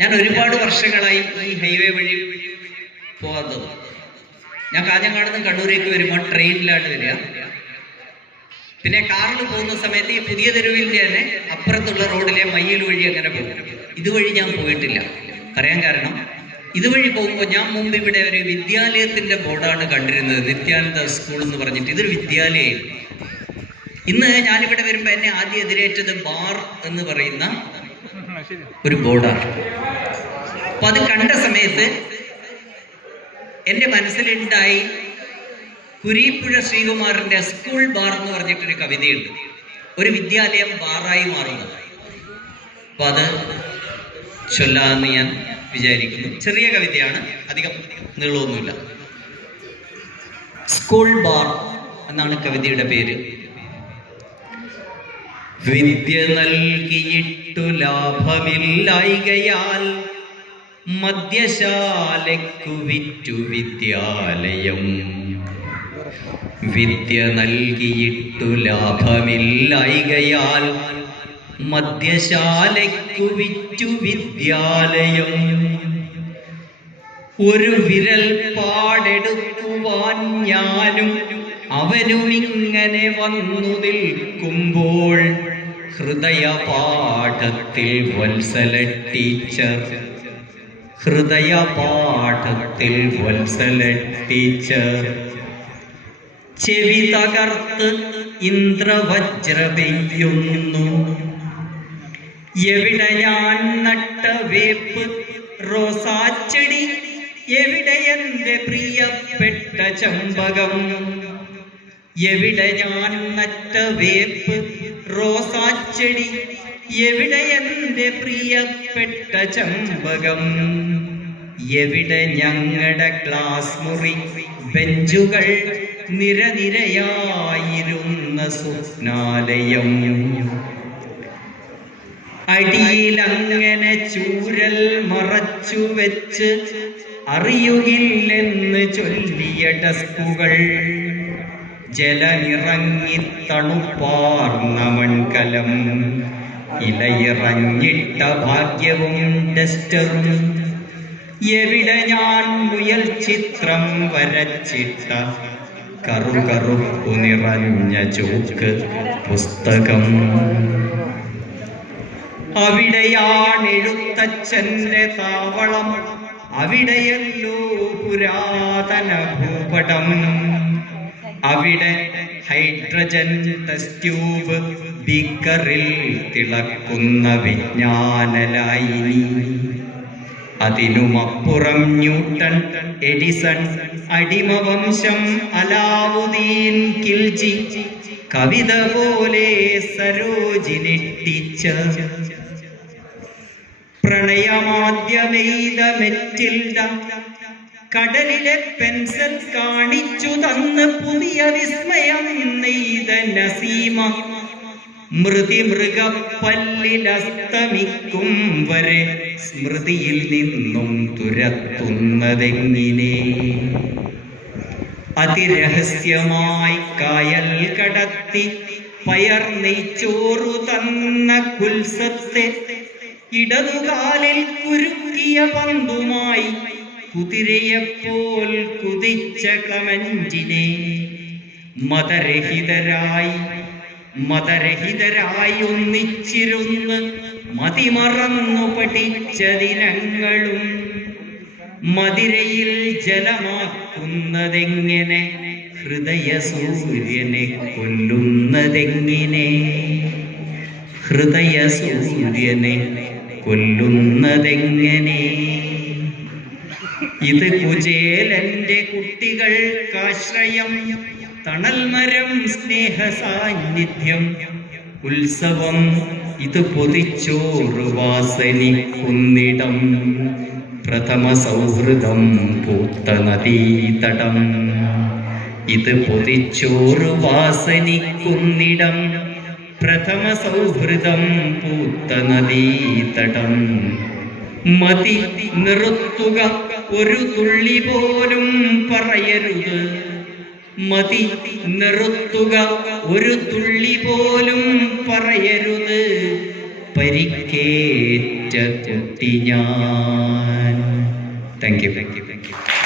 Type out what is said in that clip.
ഞാൻ ഒരുപാട് വർഷങ്ങളായി ഈ ഹൈവേ വഴി പോകാത്തത്. ഞാൻ കാഞ്ഞങ്ങാട് നിന്ന് കണ്ണൂരേക്ക് വരുമ്പോൾ ട്രെയിനിലാണ് വരിക. പിന്നെ കാറിൽ പോകുന്ന സമയത്ത് ഈ പുതിയ തെരുവിൻ്റെ തന്നെ അപ്പുറത്തുള്ള റോഡിലെ മയ്യിൽ വഴി അങ്ങനെ പോകും. ഇതുവഴി ഞാൻ പോയിട്ടില്ല. പറയാൻ കാരണം, ഇതുവഴി പോകുമ്പോൾ ഞാൻ മുമ്പ് ഇവിടെ ഒരു വിദ്യാലയത്തിന്റെ ബോർഡാണ് കണ്ടിരുന്നത്, നിത്യാനന്ദ സ്കൂൾ എന്ന് പറഞ്ഞിട്ട്. ഇതൊരു വിദ്യാലയം. ഇന്ന് ഞാനിവിടെ വരുമ്പോൾ എന്നെ ആദ്യം എതിരേറ്റത് ബാർ എന്ന് പറയുന്ന ഒരു ബോർഡാണ്. അപ്പൊ അത് കണ്ട സമയത്ത് എൻ്റെ മനസ്സിലുണ്ടായി കുരീപ്പുഴ ശ്രീകുമാറിന്റെ സ്കൂൾ ബാർ എന്ന് പറഞ്ഞിട്ടൊരു കവിതയുണ്ട്. ഒരു വിദ്യാലയം ബാറായി മാറുന്നത്. അപ്പൊ അത് ചൊല്ലാന്ന് ഞാൻ വിചാരിക്കുന്നു. ചെറിയ കവിതയാണ്, അധികം നീളമൊന്നുമില്ല. സ്കൂൾ ബാർ എന്നാണ് കവിതയുടെ പേര്. വിദ്യ നൽകിയിട്ടു ലാഭമില്ലായികയാൽ മദ്യശാലയ്ക്കു വിറ്റു വിദ്യാലയം. വിദ്യ നൽകിയിട്ടു ലാഭമില്ലായികയാൽ മദ്യശാലയ്ക്കു വിറ്റു വിദ്യാലയം. ഒരു വിരൽ പാടെടുക്കുവാൻ ഞാനും അവനുമിങ്ങനെ വന്നു നിൽക്കുമ്പോൾ ഹൃദയപാഠത്തിൽ വത്സല ടീച്ചർ, ഹൃദയപാഠത്തിൽ വത്സല ടീച്ചർ ചെവി തകർത്ത് ഇന്ദ്രവജ്ര പെയ്യുന്നു. എവിടെ ഞാൻ നട്ട വേപ്പ് റോസാച്ചെടി, എവിടെ എന്റെ പ്രിയപ്പെട്ട ചമ്പകം. എവിടെ ഞാൻ നട്ട വേപ്പ് റോസാച്ചെടി, എവിടെ എന്റെ പ്രിയപ്പെട്ട ചമ്പകം. എവിടെ ഞങ്ങളുടെ ക്ലാസ് മുറി ബെഞ്ചുകൾ, നിരനിരയായിരുന്ന സ്വപ്നാലയം. അടിയിലങ്ങനെ ചൂരൽ മറച്ചു വെച്ച് അറിയുകില്ലെന്ന് ചൊല്ലിയ ഡസ്കുകൾ. ജലമിറങ്ങി തണുപ്പാർന്ന മൺകലം, ഇലയിറങ്ങിട്ട ഭാഗ്യവും ഡസ്റ്ററും. എവിടെ ഞാൻ മുയൽ ചിത്രം വരച്ചിട്ട കറുകറുപ്പു നിറഞ്ഞ ചോക്ക് പുസ്തകം. അവിടെയാണ് എഴുത്തച്ഛന്റെ താവളം, അവിടെയല്ലോ പുരാതന ഭൂപടം. അവിടെ ഹൈഡ്രജൻ ടെസ്റ്റ് ട്യൂബ് ബീക്കറിൽ തിളക്കുന്ന വിജ്ഞാനലായിനി. അതിനുമപ്പുറം ന്യൂട്ടൺ, എഡിസൺ, അടിമവംശം, അലാവുദ്ദീൻ ഖിൽജി, കവിത പോലെ സരോജിനി ടീച്ചർ. പ്രണയമാദ്യമെയ്ത മെറ്റിൽഡ, കടലിലെ പെൻസിൽ കാണിച്ചു തന്ന് പുതിയ വിസ്മയം നെയ്ത നസീമ. മൃതിമൃഗപ്പല്ലിലസ്തമിക്കും വരെ സ്മൃതിയിൽ നിന്നും തുരത്തുന്നതെങ്ങിനെ. അതിരഹസ്യമായി കായൽ കടത്തി പയർ നെയ്ച്ചോറു തന്ന കുൽസത്തെ, ഇടതുകാലിൽ കുരുക്കിയ പന്തുമായി കുതിരയെപ്പോൾ കുതിച്ച ക്ലമന്റിനെ. മതരഹിതരായി ഒന്നിച്ചിരുന്ന് മതിമറന്നു പഠിച്ച ദിനങ്ങളും. മതിരയിൽ ജലമാക്കുന്നതെങ്ങനെ, ഹൃദയ സൂര്യനെ കൊല്ലുന്നതെങ്ങനെ. ഹൃദയ സൂര്യനെ കൊല്ലുന്നതെങ്ങനെ. ഇത് കുചേലന്റെ കുട്ടികൾക്കാശ്രയം, തണൽമരം സ്നേഹ സാന്നിധ്യം. ഉത്സവം ഇത് പൊതിച്ചോറ് വാസനിക്കുന്നിടം, പ്രഥമ സൗഹൃദം പൂത്ത നദീതടം. ഇത് പൊതിച്ചോറ് വാസനിക്കുന്നിടം, പ്രഥമ സൗഹൃദം പൂത്ത നദീതടം. മതി നിർത്തുക, ഒരു തുള്ളി പോലും പറയരുത്. മതി നിർത്തുക, ഒരു തുള്ളി പോലും പറയരുത്. പരിക്കേറ്റ കുട്ടി ഞാൻ. Thank you.